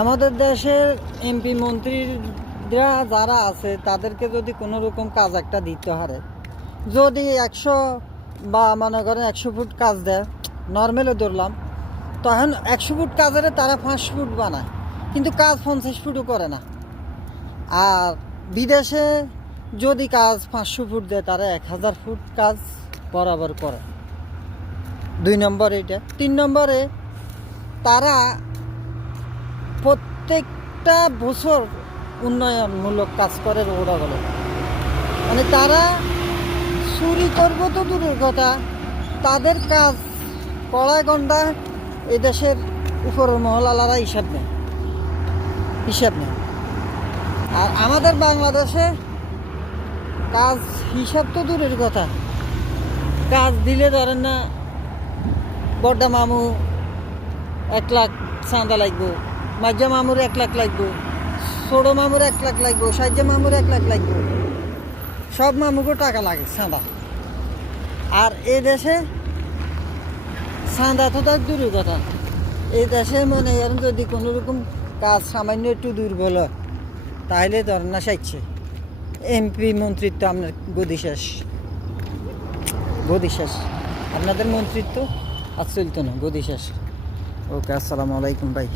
আমাদের দেশের এমপি মন্ত্রীরা যারা আছে তাদেরকে যদি কোনো রকম কাজ একটা দিতে পারে, যদি 100 বা মনে করেন 100 ফুট কাজ দেয়, নর্মালও ধরলাম, তখন 100 ফুট কাজের তারা 5 ফুট বানায়, কিন্তু কাজ 50 ফুটও করে না। আর বিদেশে যদি কাজ 500 ফুট দেয়, তারা 1000 ফুট কাজ বরাবর করে। 2 নম্বর এটা। 3 নম্বরে তারা প্রত্যেকটা বছর উন্নয়নমূলক কাজ করে ওরা বলে, মানে তারা চুরি করবো তো দূরের কথা, তাদের কাজ কড়ায় গন্ডা এই দেশের উপরের মহলালারা হিসাব নেয়। আর আমাদের বাংলাদেশে কাজ হিসাব তো দূরের কথা, কাজ দিলে ধরেন না বড়দা মামু 1 লাখ চাঁদা লাগবো, মাঝা মামুর 1 লাখ লাগবো, ছোটো মামুর 1 লাখ লাগবো, সাজ্জা মামুর 1 লাখ লাগবো, সব মামুকেও টাকা লাগে চাঁদা। আর এই দেশে চাঁদা তো তার দূরের কথা, এই দেশে মনে করেন যদি কোনো রকম কাজ সামান্য একটু দুর্বল হয়, তাহলে ধরেন না সাইছে এমপি মন্ত্রিত্ব আপনার গদি শেষ। আপনাদের মন্ত্রিত্ব আর চলতো না, গদি শেষ। ওকে, আসসালামু আলাইকুম ভাই।